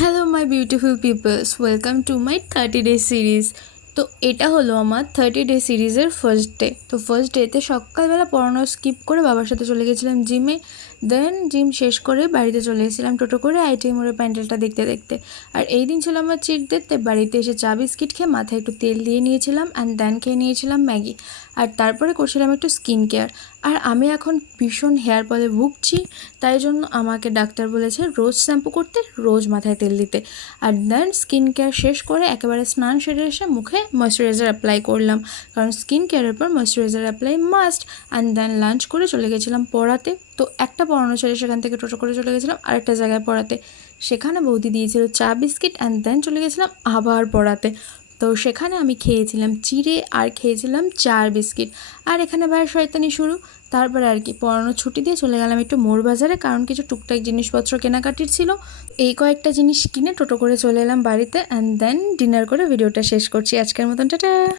Hello my beautiful peoples, welcome to my 30 day series. তো এটা হলো আমার 30 ডে সিরিজের ফার্স্ট ডে। তো ফার্স্ট ডেতে সকালবেলা পড়ানো স্কিপ করে বাবার সাথে চলে গেছিলাম জিমে। দেন জিম শেষ করে বাড়িতে চলে এসেছিলাম টোটো করে আইটিআই মোড়ের প্যান্ডেলটা দেখতে দেখতে। আর এই দিন ছিল আমার চিট ডে, তাই বাড়িতে এসে চা বিস্কিট খেয়ে মাথায় একটু তেল দিয়ে নিয়েছিলাম অ্যান্ড দেন খেয়ে নিয়েছিলাম ম্যাগি। আর তারপরে করছিলাম একটু স্কিন কেয়ার। আর আমি এখন ভীষণ হেয়ার ফলে ভুগছি, তাই জন্য আমাকে ডাক্তার বলেছে রোজ শ্যাম্পু করতে, রোজ মাথায় তেল দিতে। আর দেন স্কিন কেয়ার শেষ করে একেবারে স্নান সেরে এসে মুখে ময়শ্চারাইজার অ্যাপ্লাই করলাম, কারণ স্কিন কেয়ারের পর moisturiser apply must. And then lunch করে চলে গেছিলাম পড়াতে। তো একটা পড়ানো ছেড়ে সেখান থেকে টোটো করে চলে গেছিলাম আরেকটা জায়গায় পড়াতে। সেখানে বৌদি দিয়েছিল চা বিস্কিট অ্যান্ড দেন চলে গেছিলাম আবার পড়াতে। তো সেখানে আমি খেয়েছিলাম চিড়ে আর খেয়েছিলাম চার বিস্কিট। আর এখানে ভাইয়ের শয়তানি শুরু। তারপরে আর কি পড়ানো ছুটি দিয়ে চলে গেলাম একটু মোড় বাজারে, কারণ কিছু টুকটাক জিনিসপত্র কেনাকাটির ছিল। এই কয়েকটা জিনিস কিনে টোটো করে চলে এলাম বাড়িতে অ্যান্ড দেন ডিনার করে ভিডিওটা শেষ করছি আজকের মতন। টাটা।